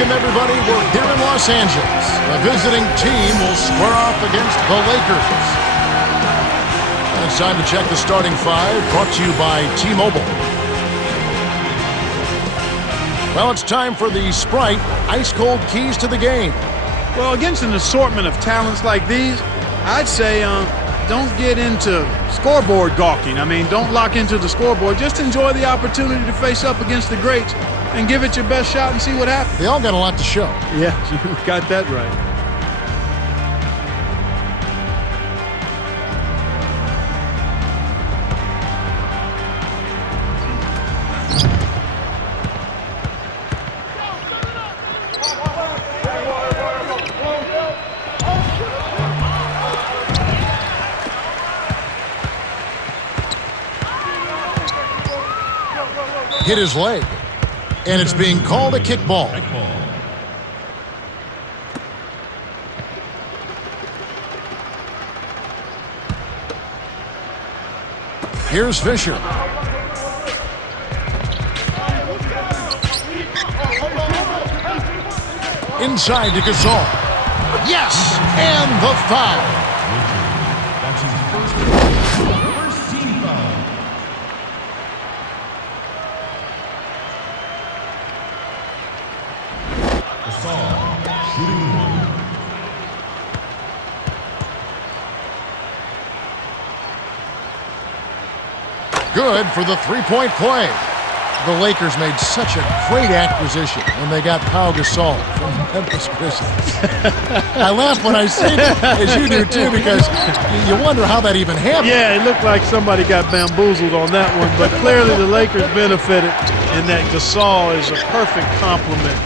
Welcome, everybody. We're here in Los Angeles. The visiting team will square off against the Lakers. It's time to check the starting five, brought to you by T-Mobile. Well, it's time for the Sprite ice-cold keys to the game. Well, against an assortment of talents like these, I'd say don't get into scoreboard gawking. I mean, don't lock into the scoreboard. Just enjoy the opportunity to face up against the greats and give it your best shot and see what happens. They all got a lot to show. Yeah, you got that right. Hit his leg, and it's being called a kickball. Here's Fisher. Inside to Gasol. Yes, and the foul. That's his first team foul. Gasol, shooting one. Good for the three-point play. The Lakers made such a great acquisition when they got Pau Gasol from Memphis Grizzlies. I laugh when I say that, as you do too, because you wonder how that even happened. Yeah, it looked like somebody got bamboozled on that one, but clearly the Lakers benefited in that Gasol is a perfect complement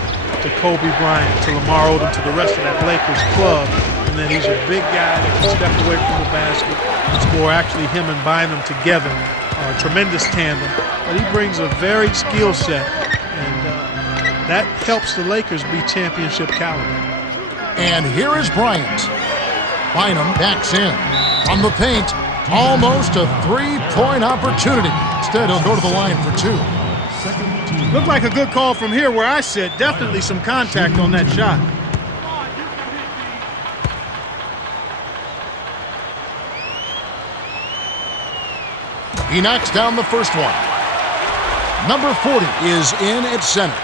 to Kobe Bryant, to Lamar Odom, to the rest of that Lakers club. And then he's a big guy that can step away from the basket and score. Actually, him and Bynum together are a tremendous tandem. But he brings a varied skill set, and that helps the Lakers be championship caliber. And here is Bryant. Bynum backs in. On the paint, almost a three-point opportunity. Instead, he'll go to the line for two. Looked like a good call from here where I sit. Definitely some contact on that shot. He knocks down the first one. Number 40 is in at center.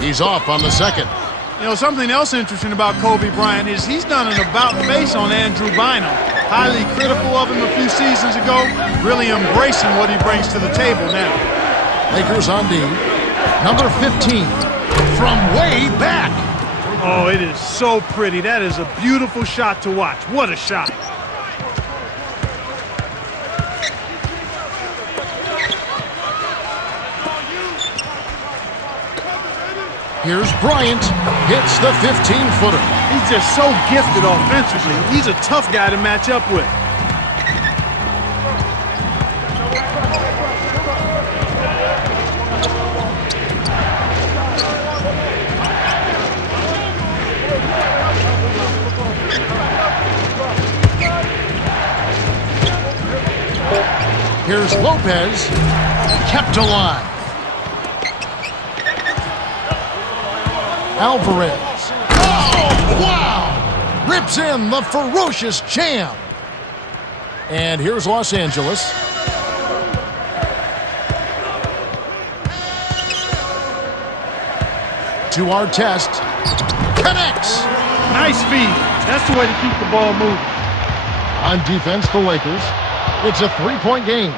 He's off on the second. You know, something else interesting about Kobe Bryant is he's done an about-face on Andrew Bynum. Highly critical of him a few seasons ago, really embracing what he brings to the table now. Lakers on D. Number 15 from way back. Oh, it is so pretty. That is a beautiful shot to watch. What a shot. Here's Bryant, hits the 15-footer. He's just so gifted offensively. He's a tough guy to match up with. Here's Lopez, kept alive. Alvarez. Oh, wow! Rips in the ferocious jam. And here's Los Angeles. To our test. Connects. Nice feed. That's the way to keep the ball moving. On defense, the Lakers. It's a three-point game.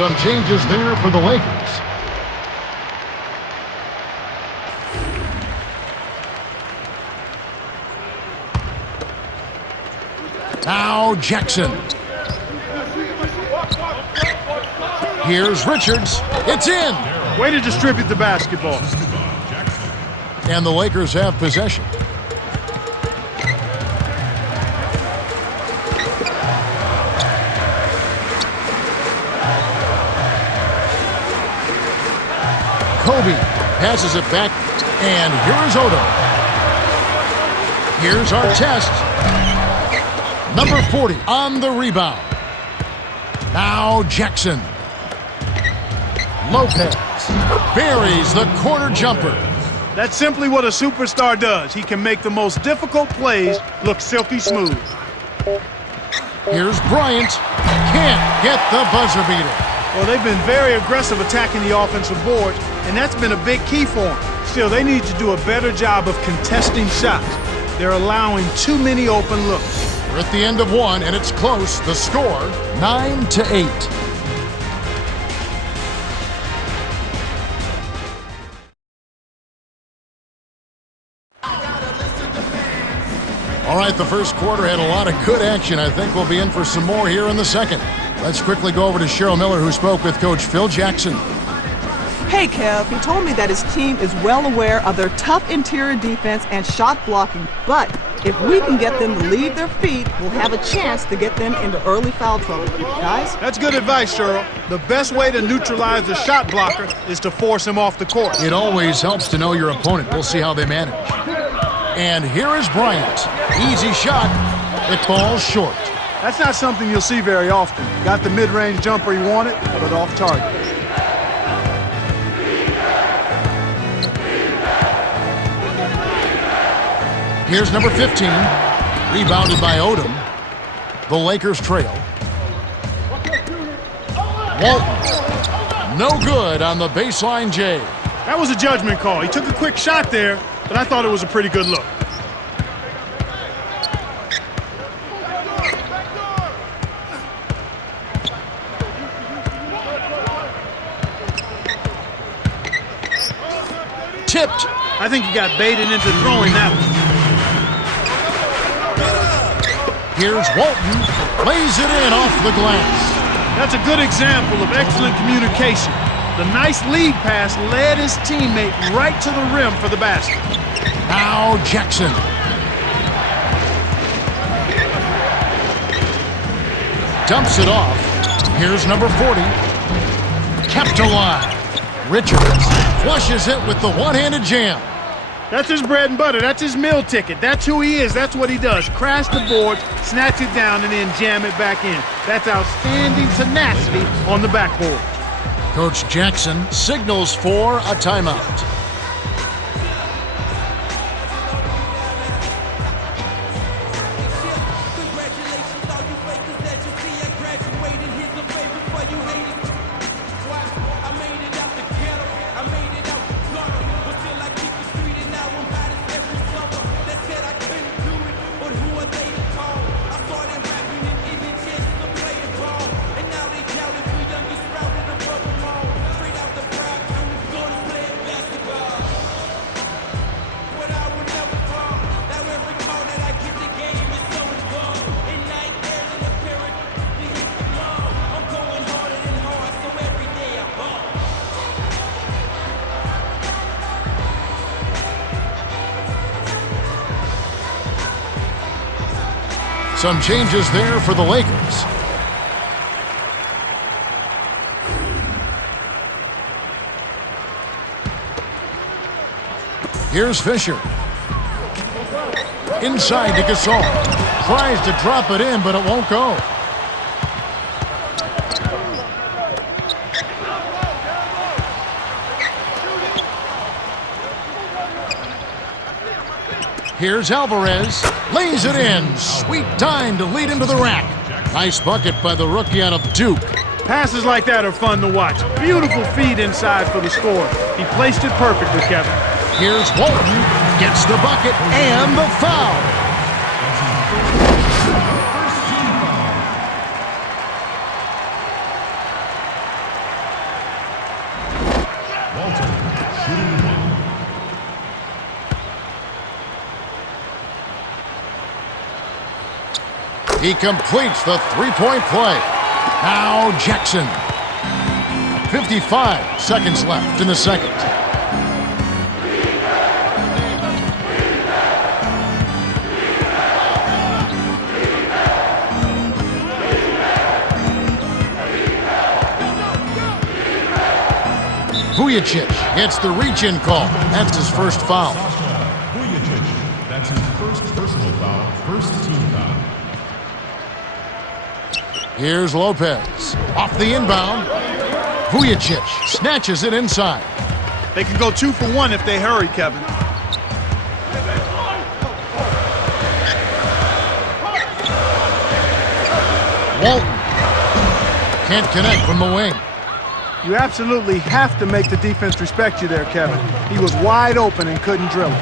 Some changes there for the Lakers. Now Jackson. Here's Richards. It's in. Way to distribute the basketball. And the Lakers have possession. Kobe passes it back, and here is Odo. Here's Artest. Number 40 on the rebound. Now Jackson. Lopez buries the corner jumper. That's simply what a superstar does. He can make the most difficult plays look silky smooth. Here's Bryant. Can't get the buzzer beater. Well, they've been very aggressive attacking the offensive boards, and that's been a big key for them. Still, they need to do a better job of contesting shots. They're allowing too many open looks. We're at the end of one, and it's close. The score, 9-8. All right, the first quarter had a lot of good action. I think we'll be in for some more here in the second. Let's quickly go over to Cheryl Miller, who spoke with Coach Phil Jackson. Hey, Kev, he told me that his team is well aware of their tough interior defense and shot blocking, but if we can get them to leave their feet, we'll have a chance to get them into early foul trouble. Guys? That's good advice, Cheryl. The best way to neutralize the shot blocker is to force him off the court. It always helps to know your opponent. We'll see how they manage. And here is Bryant. Easy shot. It falls short. That's not something you'll see very often. Got the mid-range jumper he wanted, but off target. Here's number 15, rebounded by Odom. The Lakers trail. Walton, no good on the baseline J. That was a judgment call. He took a quick shot there, but I thought it was a pretty good look. Tipped. I think he got baited into throwing that one. Here's Walton. Lays it in off the glass. That's a good example of excellent communication. The nice lead pass led his teammate right to the rim for the basket. Now Jackson. Dumps it off. Here's number 40. Kept alive. Richards flushes it with the one-handed jam. That's his bread and butter. That's his meal ticket. That's who he is. That's what he does. Crash the board, snatch it down, and then jam it back in. That's outstanding tenacity on the backboard. Coach Jackson signals for a timeout. Some changes there for the Lakers. Here's Fisher. Inside to Gasol. Tries to drop it in, but it won't go. Here's Alvarez. Lays it in. Sweet time to lead him to the rack. Nice bucket by the rookie out of Duke. Passes like that are fun to watch. Beautiful feed inside for the score. He placed it perfectly, Kevin. Here's Walton. Gets the bucket and the foul. He completes the three-point play. Now Jackson. 55 seconds left in the second. Vujicic gets the reach-in call. That's his first foul. Sasha Vujicic. That's his first personal foul, first team foul. Here's Lopez. Off the inbound. Vujicic snatches it inside. They can go 2 for 1 if they hurry, Kevin. Walton can't connect from the wing. You absolutely have to make the defense respect you there, Kevin. He was wide open and couldn't drill it.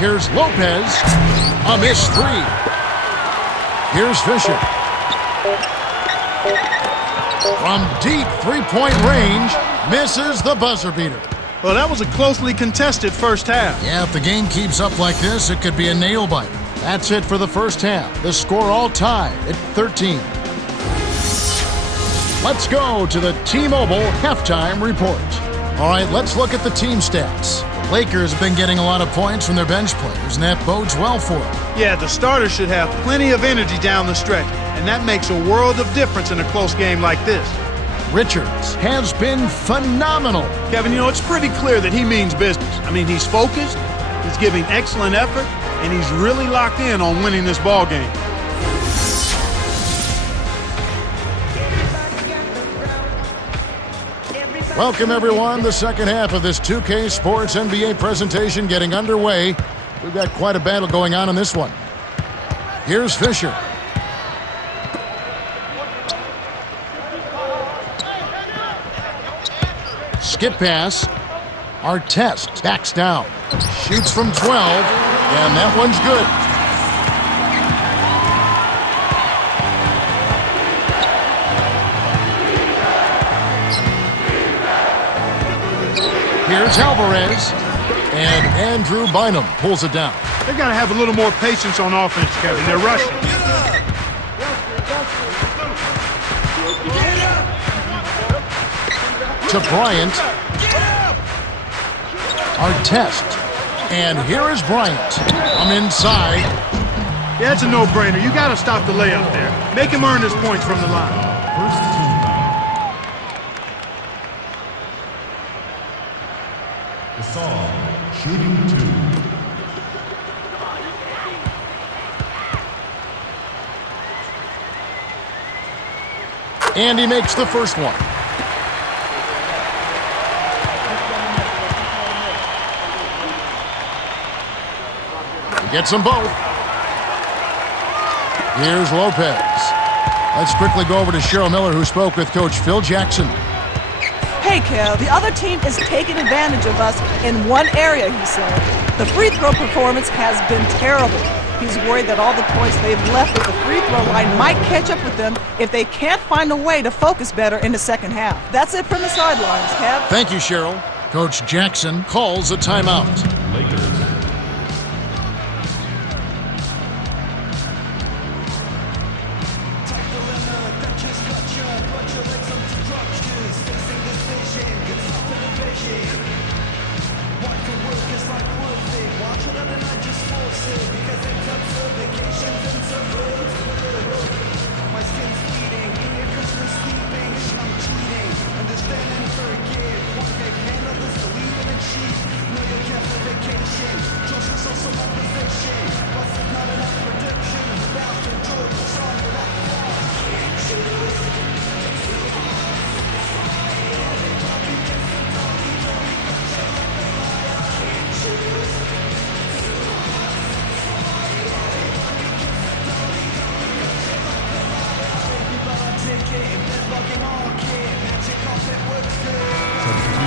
Here's Lopez. A missed three. Here's Fisher. From deep three-point range, misses the buzzer beater. Well, that was a closely contested first half. Yeah, if the game keeps up like this, it could be a nail-biter. That's it for the first half. The score all tied at 13. Let's go to the T-Mobile halftime report. All right, let's look at the team stats. The Lakers have been getting a lot of points from their bench players, and that bodes well for them. Yeah, the starters should have plenty of energy down the stretch, and that makes a world of difference in a close game like this. Richards has been phenomenal. Kevin, you know, it's pretty clear that he means business. I mean, he's focused, he's giving excellent effort, and he's really locked in on winning this ball game. Welcome, everyone. The second half of this 2K Sports NBA presentation getting underway. We've got quite a battle going on in this one. Here's Fisher. Skip pass. Artest backs down. Shoots from 12, and that one's good. Here's Alvarez, and Andrew Bynum pulls it down. They've got to have a little more patience on offense, Kevin. They're rushing. To Bryant. Artest. And here is Bryant. From inside. Yeah, it's a no-brainer. You got to stop the layup there. Make him earn his points from the line. First team foul. Gasol, shooting 2. And he makes the first one. He gets them both. Here's Lopez. Let's quickly go over to Cheryl Miller, who spoke with Coach Phil Jackson. Hey, Kel, the other team is taking advantage of us in one area, he said. The free throw performance has been terrible. He's worried that all the points they've left at the free throw line might catch up with them if they can't find a way to focus better in the second half. That's it from the sidelines, Kev. Thank you, Cheryl. Coach Jackson calls a timeout. Lakers.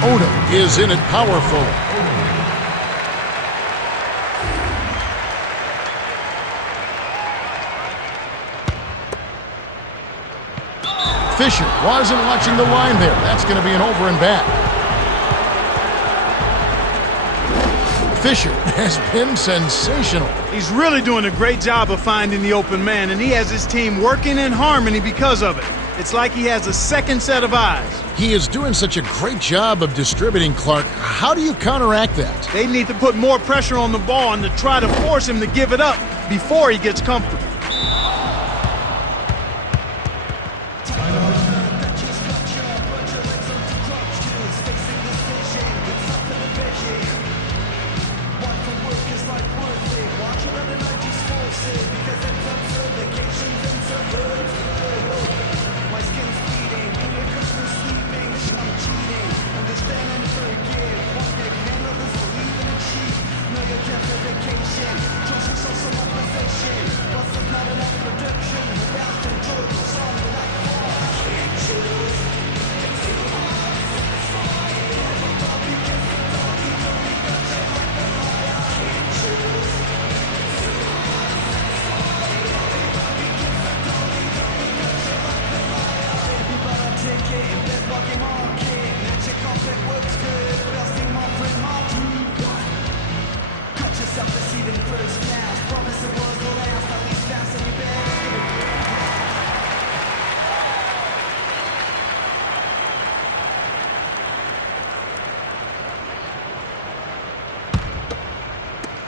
Odom is in it powerful. Fisher wasn't watching the line there. That's going to be an over and back. Fisher has been sensational. He's really doing a great job of finding the open man, and he has his team working in harmony because of it. It's like he has a second set of eyes. He is doing such a great job of distributing, Clark. How do you counteract that? They need to put more pressure on the ball and to try to force him to give it up before he gets comfortable.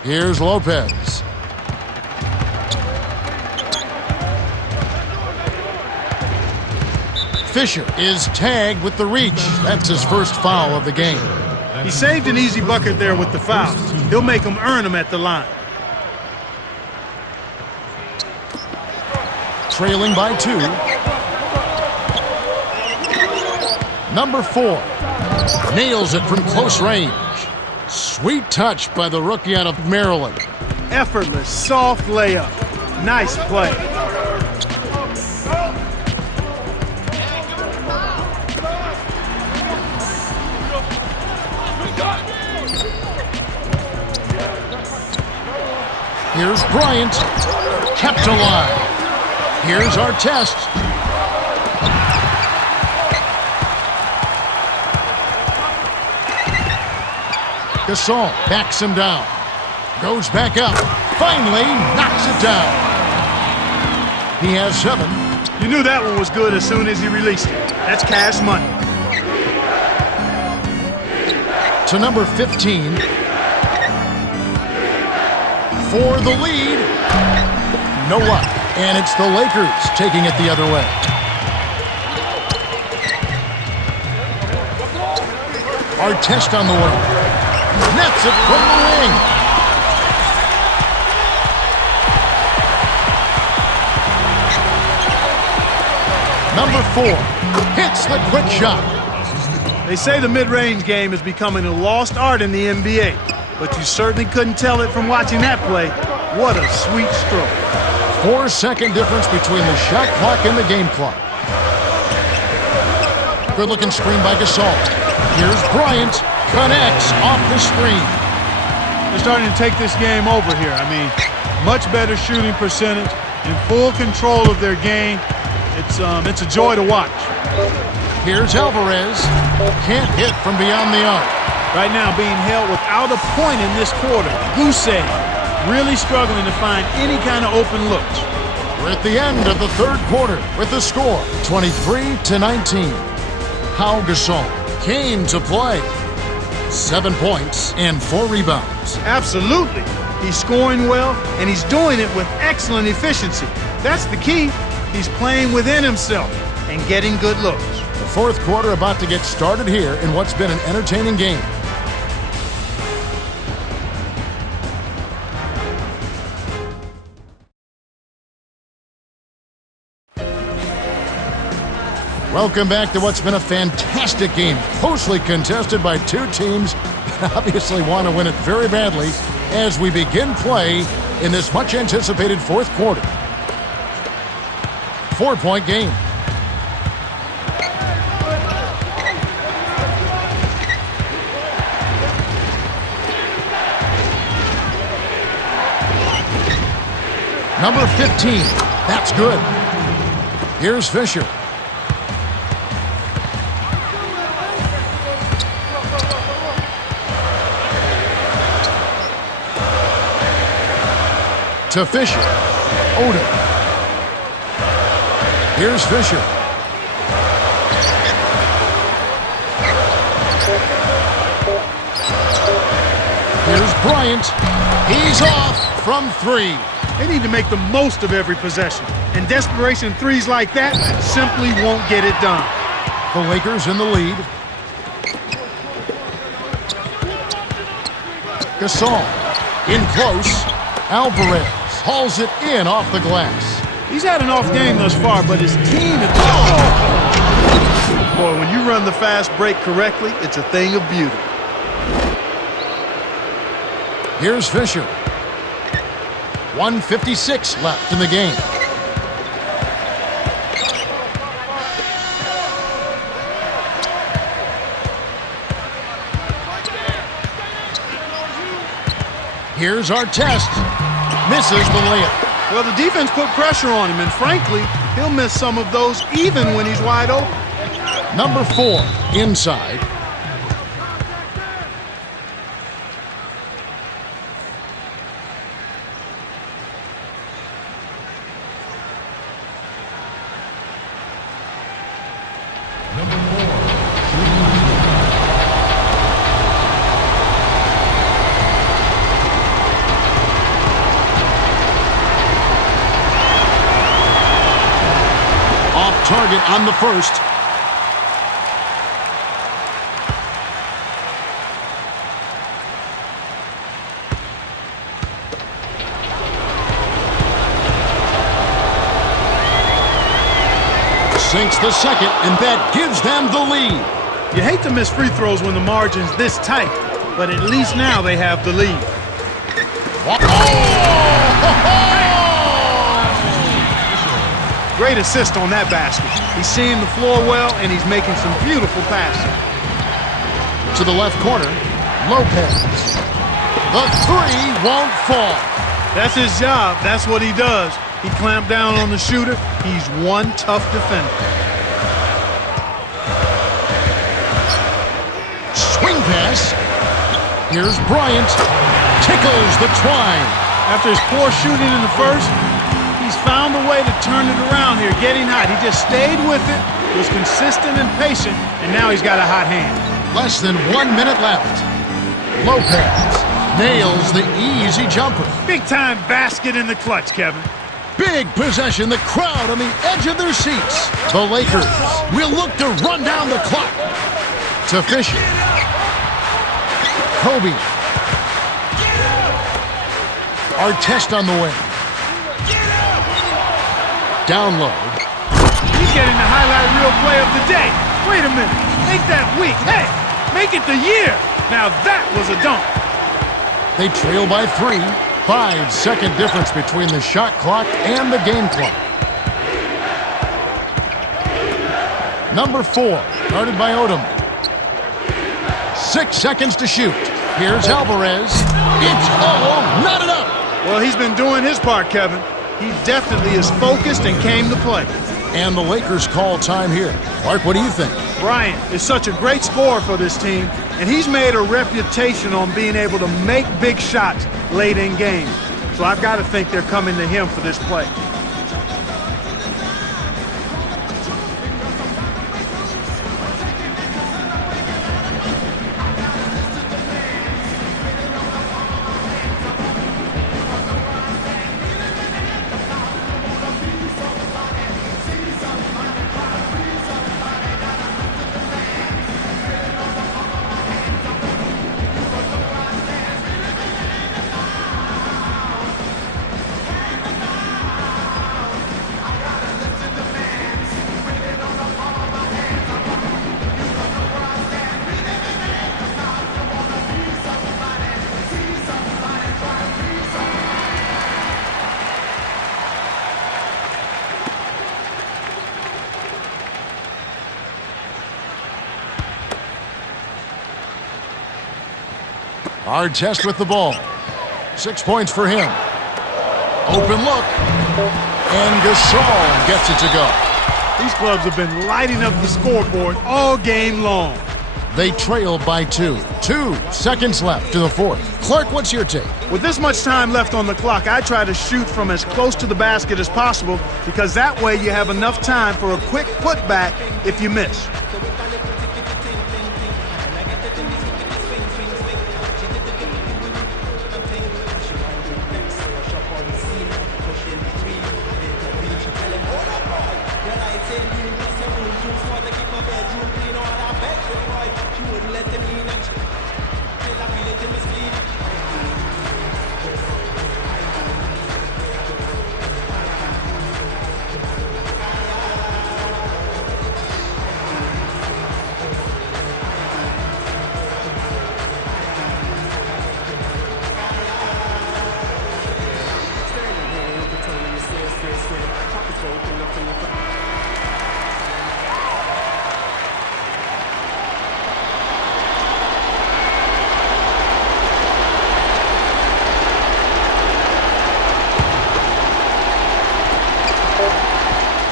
Here's Lopez. Fisher is tagged with the reach. That's his first foul of the game. He saved an easy bucket there with the foul. He'll make them earn them at the line. Trailing by 2. Number 4 nails it from close range. Sweet touch by the rookie out of Maryland. Effortless, soft layup. Nice play. Here's Bryant, kept alive. Here's Artest. Gasol backs him down. Goes back up. Finally knocks it down. He has 7. You knew that one was good as soon as he released it. That's cash money. To number 15. For the lead. No luck. And it's the Lakers taking it the other way. Artest on the wing. Nets it from the wing. Number 4 hits the quick shot. They say the mid-range game is becoming a lost art in the NBA, but you certainly couldn't tell it from watching that play. What a sweet stroke. 4-second difference between the shot clock and the game clock. Good-looking screen by Gasol. Here's Bryant. Connects off the screen. They're starting to take this game over here. I mean, much better shooting percentage, in full control of their game. It's a joy to watch. Here's Alvarez. Can't hit from beyond the arc. Right now being held without a point in this quarter. Goose egg. Really struggling to find any kind of open looks. We're at the end of the third quarter with the score 23-19. Pau Gasol came to play. 7 points and 4 rebounds. Absolutely. He's scoring well, and he's doing it with excellent efficiency. That's the key. He's playing within himself and getting good looks. The fourth quarter about to get started here in what's been an entertaining game. Welcome back to what's been a fantastic game, closely contested by 2 teams that obviously want to win it very badly as we begin play in this much-anticipated fourth quarter. 4-point game. Number 15, that's good. Here's Fisher. To Fisher. Odom. Here's Fisher. Here's Bryant. He's off from 3. They need to make the most of every possession. And desperation threes like that simply won't get it done. The Lakers in the lead. Gasol. In close. Alvarez hauls it in off the glass. He's had an off game thus far, but his team is... Boy, when you run the fast break correctly, it's a thing of beauty. Here's Fisher. 1:56 left in the game. Here's Artest. Misses the layup. Well, the defense put pressure on him, and frankly, he'll miss some of those even when he's wide open. Number 4, inside. Number 4, Off target on the first. Sinks the second, and that gives them the lead. You hate to miss free throws when the margin's this tight, but at least now they have the lead. Great assist on that basket. He's seeing the floor well, and he's making some beautiful passes. To the left corner, Lopez. The 3 won't fall. That's his job. That's what he does. He clamped down on the shooter. He's one tough defender. Swing pass. Here's Bryant. Tickles the twine. After his poor shooting in the first, he's found a way to turn it around here, getting hot. He just stayed with it, was consistent and patient, and now he's got a hot hand. Less than 1 minute left. Lopez nails the easy jumper. Big-time basket in the clutch, Kevin. Big possession, the crowd on the edge of their seats. The Lakers will look to run down the clock. To Fisher. Kobe. Artest on the way. Down low. He's getting the highlight reel play of the day. Wait a minute. Make that week. Hey, make it the year. Now that was a dunk. They trail by 3. 5-second difference between the shot clock and the game clock. Number 4, guarded by Odom. 6 seconds to shoot. Here's Alvarez. It's knotted up. Well, he's been doing his part, Kevin. He definitely is focused and came to play. And the Lakers call time here. Clark, what do you think? Bryant is such a great scorer for this team, and he's made a reputation on being able to make big shots late in games. So I've got to think they're coming to him for this play. Artest with the ball. 6 points for him. Open look. And Gasol gets it to go. These clubs have been lighting up the scoreboard all game long. They trail by 2. 2 seconds left to the fourth. Clark, what's your take? With this much time left on the clock, I try to shoot from as close to the basket as possible because that way you have enough time for a quick putback if you miss.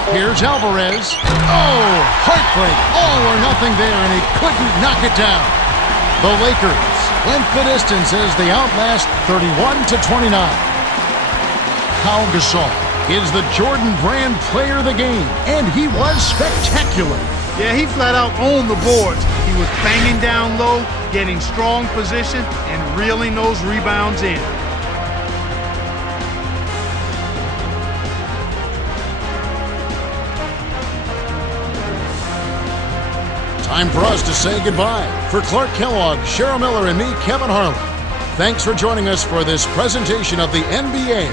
Here's Alvarez. Oh, heartbreak. All or nothing there, and he couldn't knock it down. The Lakers went the distance as they outlast 31-29. Pau Gasol is the Jordan Brand player of the game, and he was spectacular. Yeah, he flat out owned the boards. He was banging down low, getting strong position, and reeling those rebounds in. Time for us to say goodbye. For Clark Kellogg, Cheryl Miller, and me, Kevin Harlan, thanks for joining us for this presentation of the NBA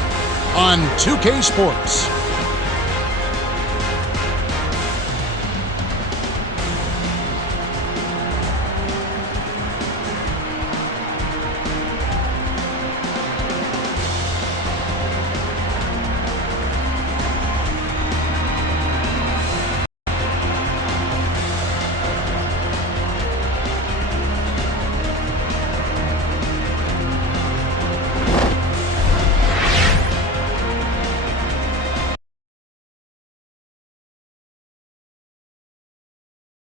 on 2K Sports.